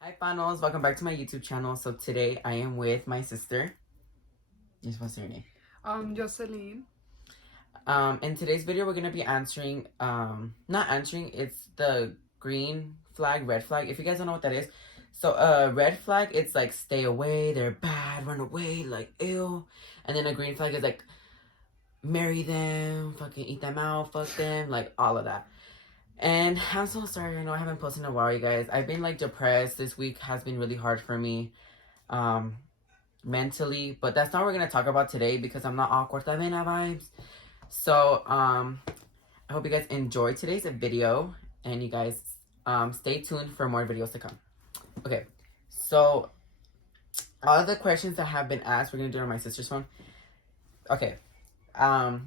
Hi Panos, welcome back to my YouTube channel. So today I am with my sister. Yes, what's her name? Jocelyn. In today's video we're gonna be answering, not answering, it's the green flag, red flag. If you guys don't know what that is. So red flag, it's like stay away, they're bad, run away, like ew. And then a green flag is like marry them, fucking eat them out, fuck them, like all of that. And I'm so sorry, I know I haven't posted in a while, you guys. I've been like depressed. This week has been really hard for me. Mentally, but that's not what we're gonna talk about today because I'm not awkward vibes. So I hope you guys enjoyed today's video and you guys stay tuned for more videos to come. Okay, so all the questions that have been asked, we're gonna do it on my sister's phone. Okay,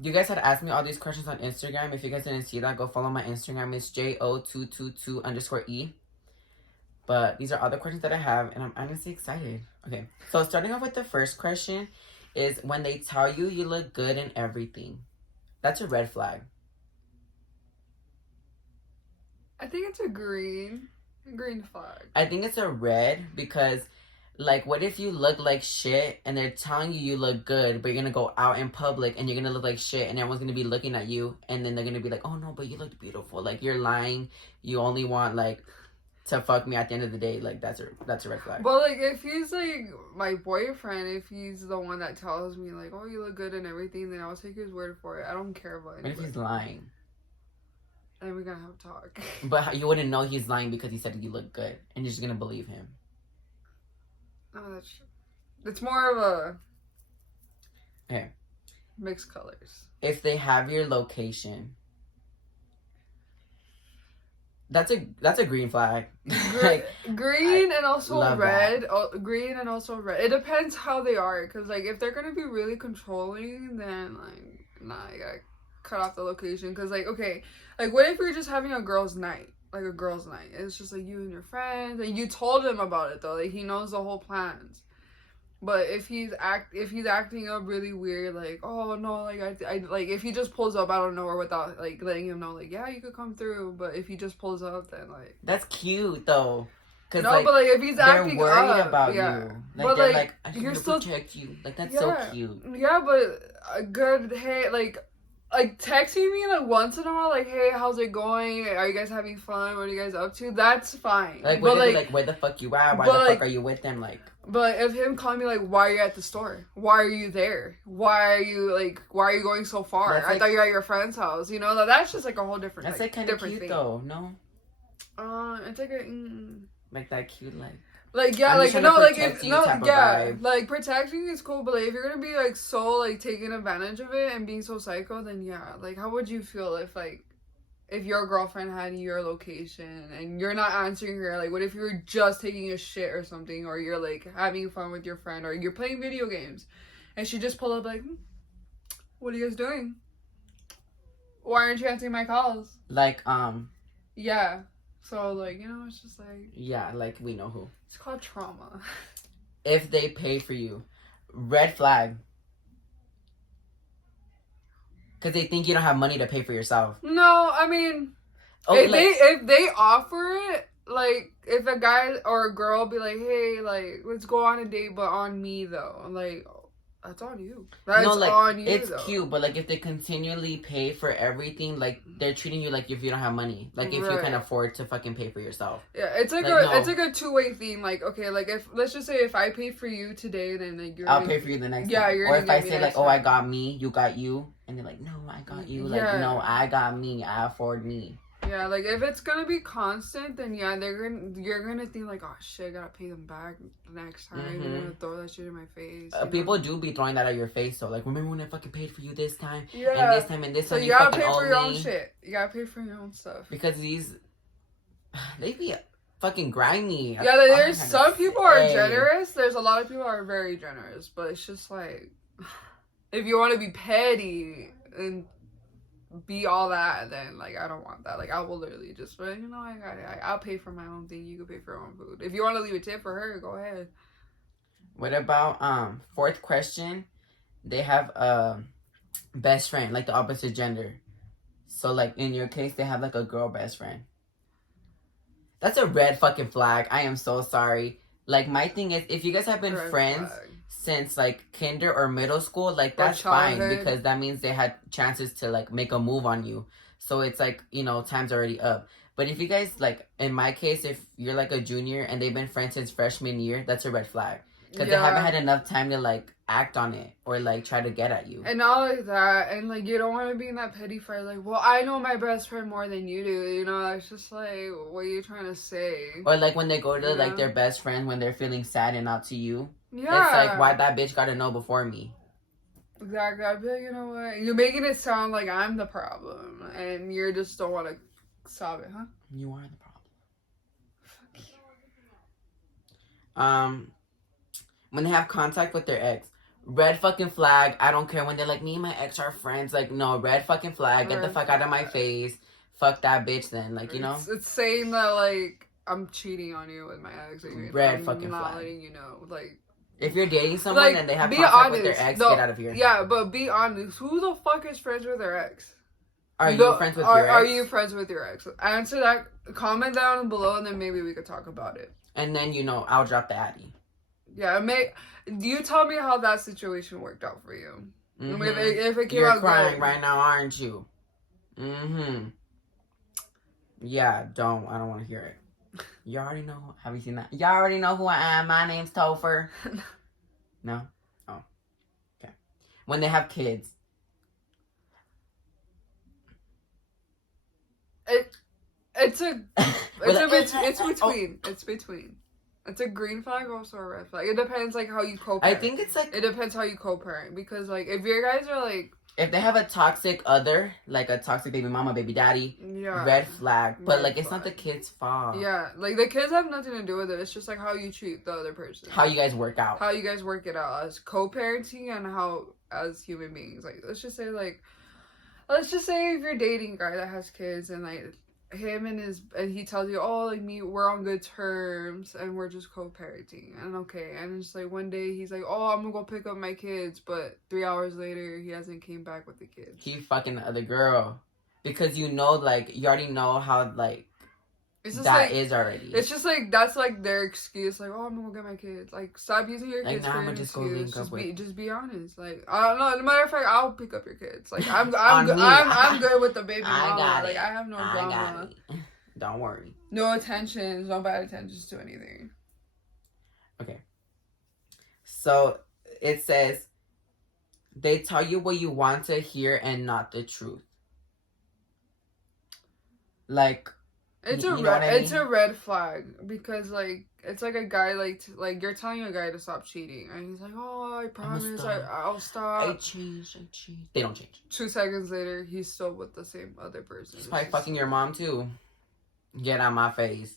you guys had asked me all these questions on Instagram. If you guys didn't see that, go follow my Instagram. It's JO222_E. But these are all the questions that I have, and I'm honestly excited. Okay, so starting off with the first question is when they tell you you look good in everything. That's a red flag. I think it's a green flag. I think it's a red because, like, what if you look like shit and they're telling you look good, but you're gonna go out in public and you're gonna look like shit and everyone's gonna be looking at you and then they're gonna be like, oh no, but you look beautiful. Like, you're lying. You only want, like, to fuck me at the end of the day. Like, that's a red flag. But like, if he's like my boyfriend, if he's the one that tells me like, oh, you look good and everything, then I'll take his word for it. I don't care about it. What if he's lying? Then we're gonna have a talk. But you wouldn't know he's lying because he said you look good, and you're just gonna believe him. No, it's more of a Okay. mixed colors. If they have your location, that's a green flag. Like, green and also red. Green and also red. It depends how they are, cause like if they're gonna be really controlling, then like nah, you gotta cut off the location. Cause like okay, like what if you're just having a girls' night, like a girls' night? It's just like you and your friends, and you told him about it though. Like he knows the whole plans. But if he's acting up really weird, like oh no, like I like if he just pulls up out of nowhere without like letting him know, like yeah you could come through, but if he just pulls up, then like that's cute though. Cause no, like, but like if he's acting they're worried up, about yeah. you. Like but they're like I just you're want to still protect you. Like that's yeah, so cute. Yeah, but a good hey, like texting me like once in a while, like hey, how's it going? Are you guys having fun? What are you guys up to? That's fine. Like, but like where the fuck you at? Why the fuck are you with them? Like. But if him calling me like, why are you at the store? Why are you there? Why are you going so far? I thought you were at your friend's house. You know, that's just like a whole different. That's like kind of cute thing. Though, no? It's like a like that cute like. Like yeah, like no, like if no, yeah, like protecting is cool, but like if you're gonna be like so like taking advantage of it and being so psycho, then yeah, like how would you feel if your girlfriend had your location and you're not answering her? Like what if you're just taking a shit or something, or you're like having fun with your friend, or you're playing video games and she just pulled up like what are you guys doing? Why aren't you answering my calls? Like yeah, so like, you know, it's just like yeah, like we know who. It's called trauma. If they pay for you, red flag. Because they think you don't have money to pay for yourself. No, I mean, if they offer it, like if a guy or a girl be like, hey, like let's go on a date, but on me though, like that's on you. That's on you. It's cute, but like if they continually pay for everything, like they're treating you like if you don't have money, like if you can afford to fucking pay for yourself. Yeah, it's like it's like a two-way thing. Like okay, like if let's just say if I pay for you today, then like I'll pay for you the next time. Yeah, or if I say like, oh, I got me, you got you, and they're like, no, I got you. Like no, I got me, I afford me. Yeah, like if it's gonna be constant, then yeah, you're gonna think like, oh shit, I gotta pay them back the next time. They're gonna throw that shit in my face. People do be throwing that at your face, so like, remember when I fucking paid for you this time? Yeah. And this time and this time. So you gotta pay for your own shit. You gotta pay for your own stuff. Because they be fucking grimy. Yeah, there's some people are generous. There's a lot of people are very generous, but it's just like, if you want to be petty and be all that, then like I don't want that. Like I will literally just, you know, I'll pay for my own thing. You can pay for your own food. If you want to leave a tip for her, go ahead. What about fourth question? They have a best friend, like the opposite gender. So like in your case, they have like a girl best friend. That's a red fucking flag. I am so sorry. Like, my thing is, if you guys have been Red friends flag. since, like, kinder or middle school, like, Or that's fine. childhood. Because that means they had chances to, like, make a move on you. So it's like, you know, time's already up. But if you guys, like, in my case, if you're, like, a junior and they've been friends since freshman year, that's a red flag. Because they haven't had enough time to, like, act on it or, like, try to get at you. And not like that. And, like, you don't want to be in that petty fight. Like, well, I know my best friend more than you do. You know, it's just like, what are you trying to say? Or, like, when they go to, Yeah. like, their best friend when they're feeling sad and not to you. Yeah. It's like, why that bitch gotta know before me? Exactly. I'd be like, you know what? You're making it sound like I'm the problem. And you just don't want to solve it, huh? You are the problem. Fuck you. When they have contact with their ex, red fucking flag. I don't care when they're like, me and my ex are friends. Like, no, red fucking flag. Get the fuck out of my face. Fuck that bitch then. Like, you know? It's saying that, like, I'm cheating on you with my ex. Red fucking not flag. letting you know. Like, if you're dating someone like, and they have be contact honest. with their ex, No, get out of here. Yeah, but be honest. Who the fuck is friends with their ex? Are you friends with your ex? Are you friends with your ex? Answer that. Comment down below, and then maybe we could talk about it. And then, you know, I'll drop the addy. Yeah, you tell me how that situation worked out for you. Mm-hmm. If it came You're out crying good. right now, aren't you? Mm-hmm. Yeah, I don't want to hear it. You already know. Have you seen that? Y'all already know who I am. My name's Topher. No? Oh. Okay. When they have kids. It's between. Oh. It's between. It's a green flag, also a red flag. It depends, like, how you co-parent. I think it's like... It depends how you co-parent. Because, like, if your guys are, like... If they have a toxic other, like a toxic baby mama, baby daddy, yeah, red flag. But, red like, it's flag. not the kid's fault. Yeah, like, the kids have nothing to do with it. It's just, like, how you treat the other person. How you guys work out. How you guys work it out as co-parenting and how as human beings. Like, let's just say if you're dating a guy that has kids and, like, him and he tells you, oh, like, we're on good terms and we're just co-parenting, and okay, and it's like one day he's like, oh, I'm gonna go pick up my kids, but 3 hours later he hasn't came back with the kids. He fucking the other girl. Because you know, like, you already know how, like, it's just that like, is already. It's just like, that's like their excuse, like, oh, I'm gonna go get my kids. Like, stop using your like, kids nah, for I'm an gonna just go excuse. link up with. Just be honest. Like, I don't know. As a matter of fact, I'll pick up your kids. Like, I'm good with the baby mama. I got like, it. I have no drama. Don't worry. No attentions, no bad attentions to anything. Okay. So it says they tell you what you want to hear and not the truth. Like, it's you a know what I mean? It's a red flag because, like, it's like a guy like you're telling a guy to stop cheating and he's like, oh, I promise I'll stop. I changed. They don't change. 2 seconds later, he's still with the same other person. He's probably fucking your mom too. Get out my face.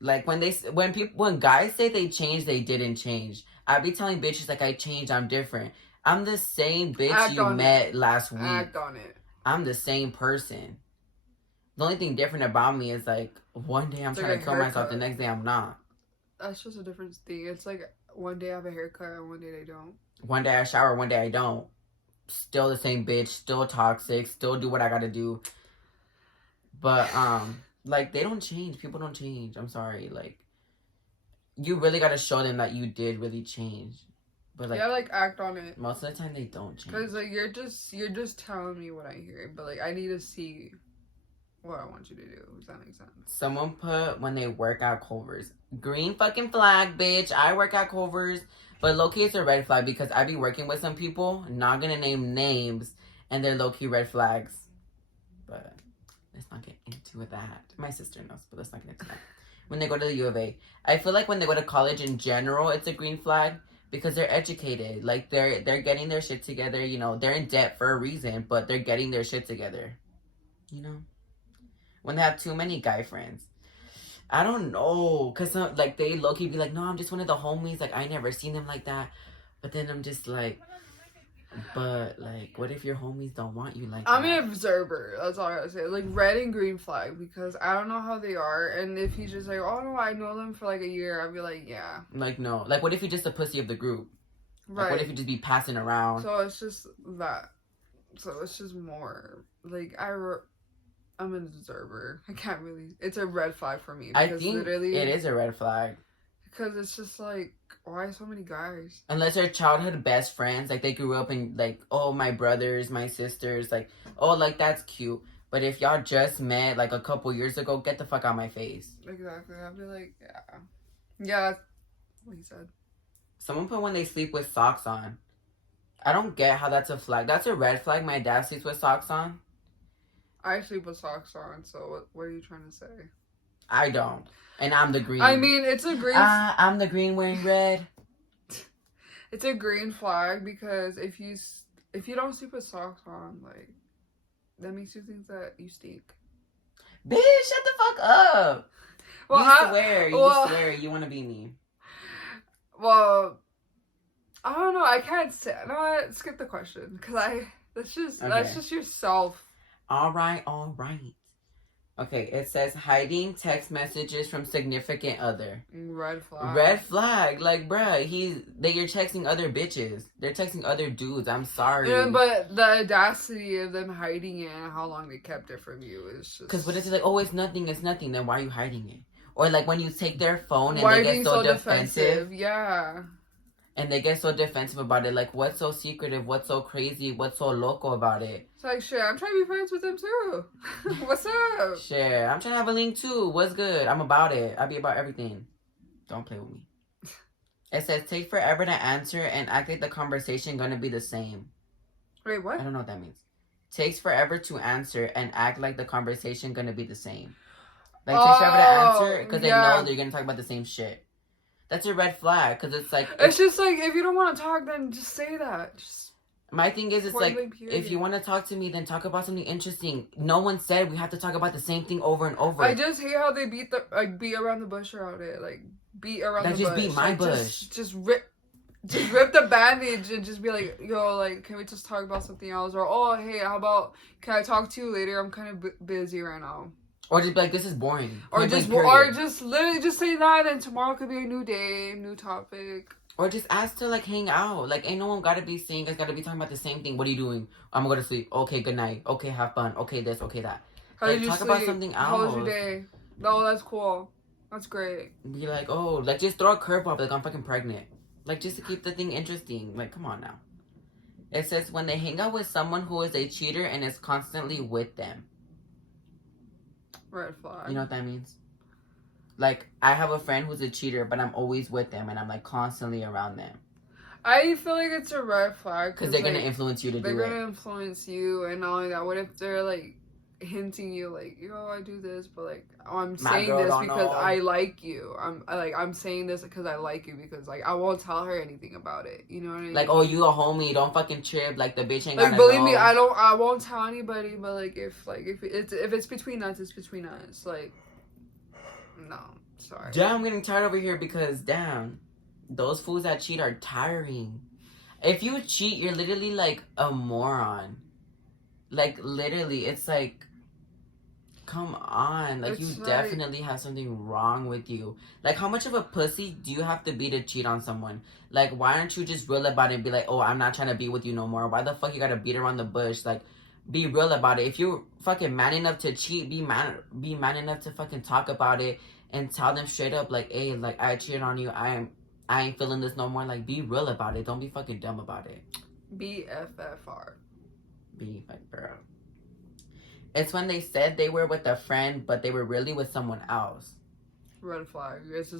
Like, when guys say they changed, they didn't change. I be telling bitches, like, I changed, I'm different. I'm the same bitch you met last week. Act on it. I'm the same person. The only thing different about me is, like, one day I'm trying to kill myself, the next day I'm not. That's just a different thing. It's like one day I have a haircut and one day they don't. One day I shower, one day I don't. Still the same bitch, still toxic, still do what I gotta do. But, like, they don't change. People don't change. I'm sorry. Like, you really gotta show them that you did really change. But, like, yeah, like, act on it. Most of the time, they don't change. Because, like, you're just telling me what I hear. But, like, I need to see what I want you to do. Does that make sense? Someone put when they work at Culver's. Green fucking flag, bitch. I work at Culver's. But low-key, it's a red flag because I be working with some people. Not gonna name names. And they're low-key red flags. But let's not get into that. My sister knows, but let's not get into that. When they go to the U of A. I feel like when they go to college in general, it's a green flag. Because they're educated. Like, they're getting their shit together. You know, they're in debt for a reason. But they're getting their shit together. You know? When they have too many guy friends. I don't know. Because, like, they low-key be like, no, I'm just one of the homies. Like, I never seen them like that. But then I'm just like... But, like, what if your homies don't want you like that? I'm an observer. That's all I gotta say. Like, red and green flag. Because I don't know how they are. And if he's just like, oh, no, I know them for, like, a year. I'd be like, yeah. Like, no. Like, what if you're just a pussy of the group? Right. Like, what if you just be passing around? So, it's just that. So, it's just more. Like, I'm an observer. I can't really. It's a red flag for me. I Because think literally, it is a red flag. Because it's just like, why so many guys? Unless they're childhood best friends, like they grew up in like, oh, my brothers, my sisters, like, oh, like that's cute. But if y'all just met like a couple years ago, get the fuck out my face. Exactly. I'd be like, yeah. Yeah, what he said. Someone put when they sleep with socks on. I don't get how that's a flag. That's a red flag. My dad sleeps with socks on. I sleep with socks on, so what are you trying to say? I don't. And I'm the green. I mean, it's a green... I'm the green wearing red. It's a green flag because if you don't sleep with socks on, like, that makes you think that you stink. Bitch, shut the fuck up. Well, you swear you want to be me. Well, I don't know. I can't say. No, skip the question because that's just yourself. All right. Okay, it says hiding text messages from significant other. Red flag. Red flag. Like, bruh, you're texting other bitches. They're texting other dudes. I'm sorry. Yeah, but the audacity of them hiding it and how long they kept it from you is just... Because what is it like, oh, it's nothing, then why are you hiding it? Or like when you take their phone and why they get so defensive. Yeah. And they get so defensive about it. Like, what's so secretive? What's so crazy? What's so loco about it? It's like, shit, I'm trying to be friends with them too. What's up? Shit, I'm trying to have a link too. What's good? I'm about it. I be about everything. Don't play with me. It says, take forever to answer and act like the conversation gonna be the same. Wait, what? I don't know what that means. Takes forever to answer and act like the conversation gonna be the same. Like, takes forever to answer because they know they're gonna talk about the same shit. That's a red flag because it's like... It's just like, if you don't want to talk, then just say that. My thing is, it's like, if you want to talk to me, then talk about something interesting. No one said we have to talk about the same thing over and over. I just hate how they beat around the bush around it. Like, beat around the bush. Like, just beat my bush. Just rip the bandage and just be like, yo, like, can we just talk about something else? Or, oh, hey, how about, can I talk to you later? I'm kind of busy right now. Or just be like, this is boring. Or just literally just say that, and tomorrow could be a new day, new topic. Or just ask to, like, hang out. Like, ain't no one gotta be seeing us, gotta be talking about the same thing. What are you doing? I'm gonna go to sleep. Okay, good night. Okay, have fun. Okay, this, okay, that. How did you talk sleep? About something else. How was your day? Oh, that's cool. That's great. Be like, oh, like, just throw a curveball, like, I'm fucking pregnant. Like, just to keep the thing interesting. Like, come on now. It says, when they hang out with someone who is a cheater and is constantly with them. Red flag. You know what that means? Like, I have a friend who's a cheater, but I'm always with them, and I'm, like, constantly around them. I feel like it's a red flag. Because they're, like, going to influence you to do it. They're going to influence you, and not only that, what if they're, like, hinting you, like, yo, I do this, but, like, oh, I'm saying this because I like you. I'm saying this because I like you, because, like, I won't tell her anything about it. You know what I mean? Like, oh, you a homie, don't fucking trip. Like, the bitch ain't gonna know. Like, believe me, I won't tell anybody, but, like, if it's between us, it's between us. Like, no. Sorry. Damn, I'm getting tired over here because, damn, those fools that cheat are tiring. If you cheat, you're literally, like, a moron. Like, literally, it's like, come on. Like, you definitely have something wrong with you. Like, how much of a pussy do you have to be to cheat on someone? Like, why aren't you just real about it and be like, oh, I'm not trying to be with you no more? Why the fuck you gotta beat around the bush? Like, be real about it. If you're fucking man enough to cheat, be man enough to fucking talk about it. And tell them straight up, like, hey, like, I cheated on you. I ain't feeling this no more. Like, be real about it. Don't be fucking dumb about it. BFFR. Be like, bro. It's when they said they were with a friend, but they were really with someone else. Red flag. It's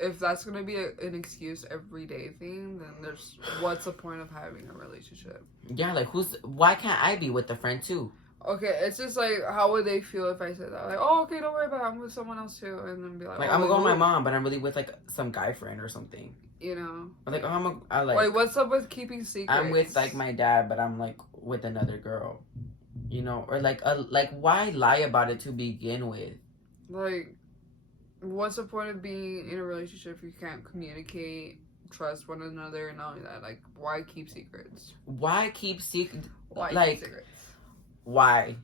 if that's gonna be an excuse everyday thing, then what's the point of having a relationship? Yeah, like, why can't I be with a friend too? Okay, it's just like, how would they feel if I said that? Like, oh, okay, don't worry about it, I'm with someone else too. And then be like, I'm gonna go with my mom, but I'm really with, like, some guy friend or something. You know? Like, like, what's up with keeping secrets? I'm with, like, my dad, but I'm, like, with another girl. You know? Or, like, why lie about it to begin with? Like, what's the point of being in a relationship if you can't communicate, trust one another, and not only that? Like, why keep secrets? Why keep secrets? Why keep secrets? Why?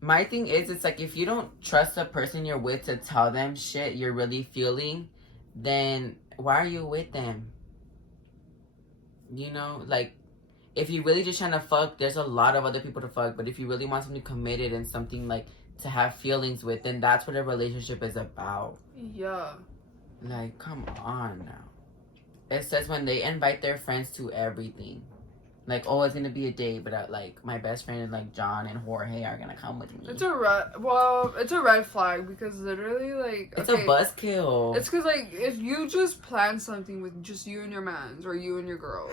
My thing is, it's like, if you don't trust the person you're with to tell them shit you're really feeling, then why are you with them? You know, like, if you really just trying to fuck, there's a lot of other people to fuck, but if you really want something committed and something, like, to have feelings with, then that's what a relationship is about. Yeah. Like, come on now. It says when they invite their friends to everything. Like, oh, it's gonna be a date, but like my best friend and like John and Jorge are gonna come with me. It's a red flag because literally like it's a buzzkill. It's because like if you just plan something with just you and your mans or you and your girl,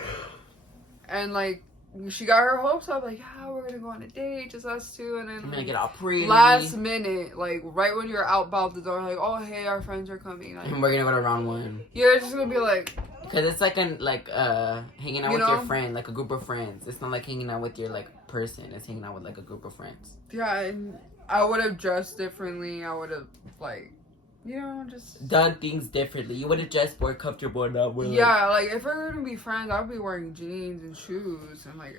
and like she got her hopes up, like yeah, we're gonna go on a date, just us two, and then I'm gonna get all pretty. Last minute, like right when you're out the door, like oh hey, our friends are coming, like, and we're gonna go to round one. You're just gonna be like. Because it's like hanging out with your friend, like a group of friends. It's not like hanging out with your like person. It's hanging out with like a group of friends. Yeah, and I would have dressed differently. I would have like, just done things differently. You would have dressed more comfortable and not willing. Yeah, like if we're gonna be friends, I'd be wearing jeans and shoes and like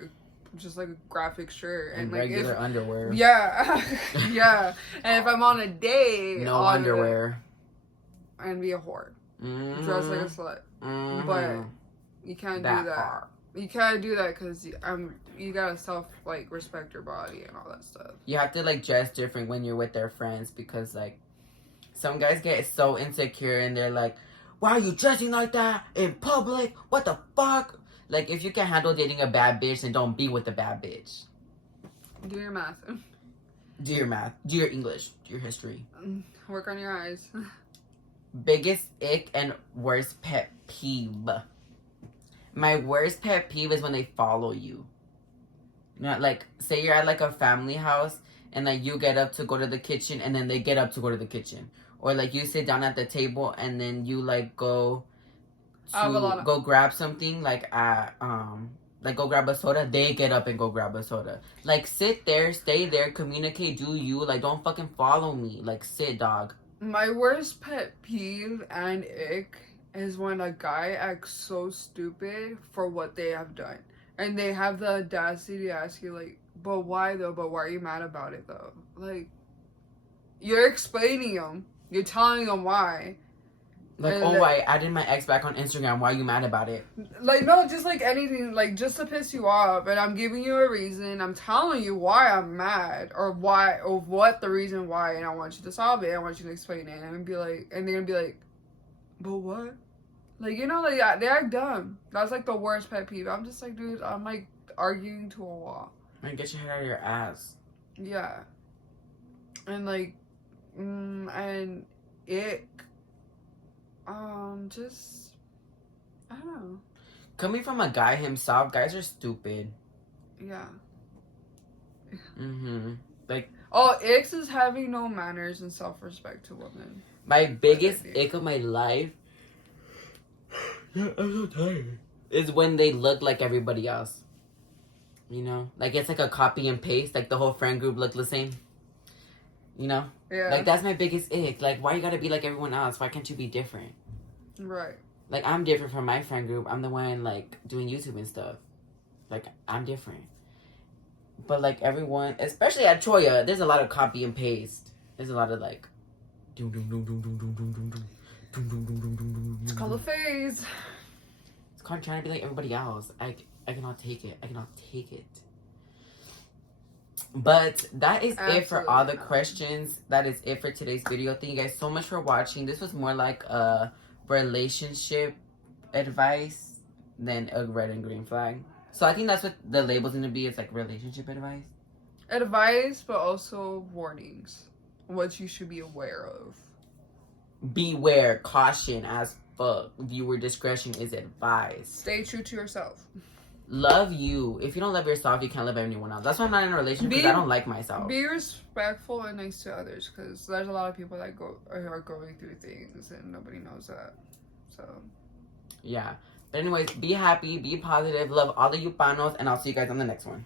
just like a graphic shirt and like regular underwear. Yeah, yeah. And if I'm on a date, no underwear, and be a whore, dress like a slut. Mm-hmm. But you can't do that. You can't do that because you gotta respect your body and all that stuff. You have to like dress different when you're with their friends because like some guys get so insecure and they're like, why are you dressing like that in public? What the fuck? Like if you can handle dating a bad bitch, then don't be with a bad bitch. Do your math. Do your math. Do your English. Do your history. Work on your eyes. Biggest ick and worst pet peeve. My worst pet peeve is when they follow you. You know, like say you're at like a family house and like you get up to go to the kitchen and then they get up to go to the kitchen, or like you sit down at the table and then you like go go grab something like go grab a soda. They get up and go grab a soda. Like sit there, stay there, communicate, do you, like don't fucking follow me. Like sit, dog. My worst pet peeve and ick is when a guy acts so stupid for what they have done. And they have the audacity to ask you, like, but why though? But why are you mad about it though? Like, you're explaining them. You're telling them why. Like, and oh, I added my ex back on Instagram. Why are you mad about it? Like, no, just like anything, like just to piss you off. And I'm giving you a reason. I'm telling you why I'm mad or what the reason why. And I want you to solve it. I want you to explain it. And be like, and they're gonna be like, but what? Like, like they act dumb. That's like the worst pet peeve. I'm just like, dude, I'm like arguing to a wall. Man, get your head out of your ass. Yeah. And like, and ick. Just, I don't know. Coming from a guy himself, guys are stupid. Yeah. Like, icks is having no manners and self-respect to women. My biggest ick of my life, I'm so tired, is when they look like everybody else. You know? Like, it's like a copy and paste. Like, the whole friend group look the same. You know? Yeah. Like, that's my biggest ick. Like, why you gotta be like everyone else? Why can't you be different? Right. Like, I'm different from my friend group. I'm the one, like, doing YouTube and stuff. Like, I'm different. But, like, everyone, especially at Troya, there's a lot of copy and paste. There's a lot of, like... It's called a phase. It's called trying to be like everybody else. I cannot take it. I cannot take it. But that is it for all the questions. That is it for today's video. Thank you guys so much for watching. This was more like a relationship advice than a red and green flag. So I think that's what the label's going to be. It's like relationship advice. Advice, but also warnings. What you should be aware of. Beware. Caution as fuck. Viewer discretion is advised. Stay true to yourself. Love you. If you don't love yourself, you can't love anyone else. That's why I'm not in a relationship, because I don't like myself. Be respectful and nice to others, because there's a lot of people that are going through things and nobody knows that. So yeah. But anyways, be happy, be positive, love all of you panos, and I'll see you guys on the next one.